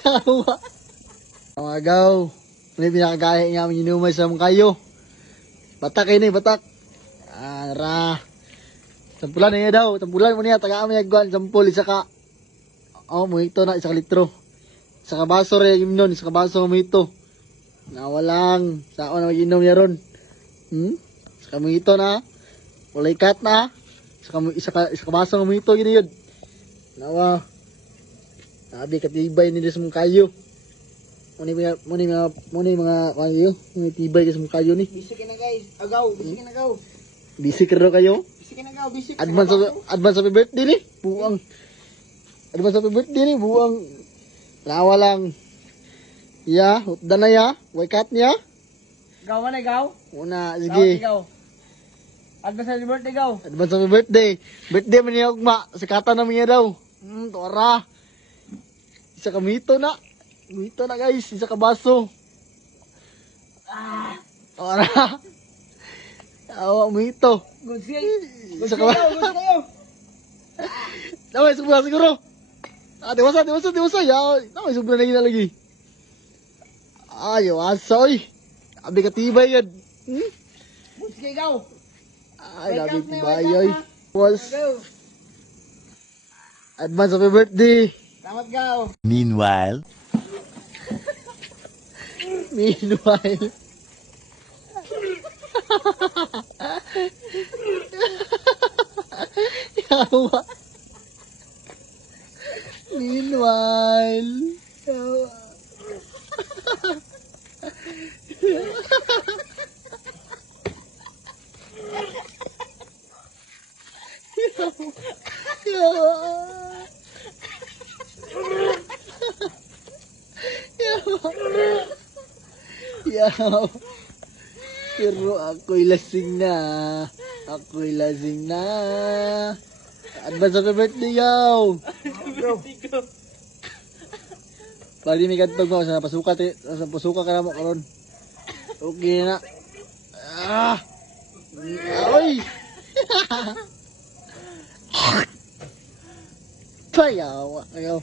Yawa. Mga agaw. May pinakagaya niya ang inumay sa mga kayo. Batak ini, batak. Ara. Sampulan niya daw. Sampulan mo niya. Tagaan mo niya guwan. Sampul, isa ka. Oh, mo ito na. Isa ka litro. Isa ka baso rin yung nun. Isa ka baso mo ito. Nawalang. Saan na mag-inom niya ron. Isa ka mo ito na. Walay kat na. Isa ka baso mo ito. Yun yun. Nawa. Sabi katibay nila sa mga kayo. Muni mga kayo. Muni tibay ka sa mga kayo ni. Bisik na guys. Agaw. Bisik na agaw. Bisik rin kayo. Bisik na agaw. Bisik. Advance happy birthday ni. Buang. Advance happy birthday ni. Buang. Nawa lang. Ya. Hutdan na ya. Way cut niya. Gaw na gaw. Una. Sige. Gaw. Advance happy birthday gaw. Advance happy birthday. Birthday man niya ugma. Sikatan na niya daw. Tora. Isa ka mito na. Mito na guys. Isa ka baso. Tora. Awa mito. Good kayo. Good Isa ka kayo. Good kayo. Naway, sobra siguro. Dewasa. Naway, sobra na gina lagi. Ay, asoy. Abi ka tibay yan. Good kayo gaw. Ay, Wake labi up na, tibay wake up ay. na. Was, Gaw. advance happy birthday. Salamat gaw. Meanwhile, Meanwhile. Yawa. Meanwhile. Yawa. Yawa. Yawa. Pero ako'y lasing na. Advance happy birthday, yaw. Pwede may kantog mo. Sa pasuka ka na mo karon. Okay na. Ay! Payawa. Ayaw.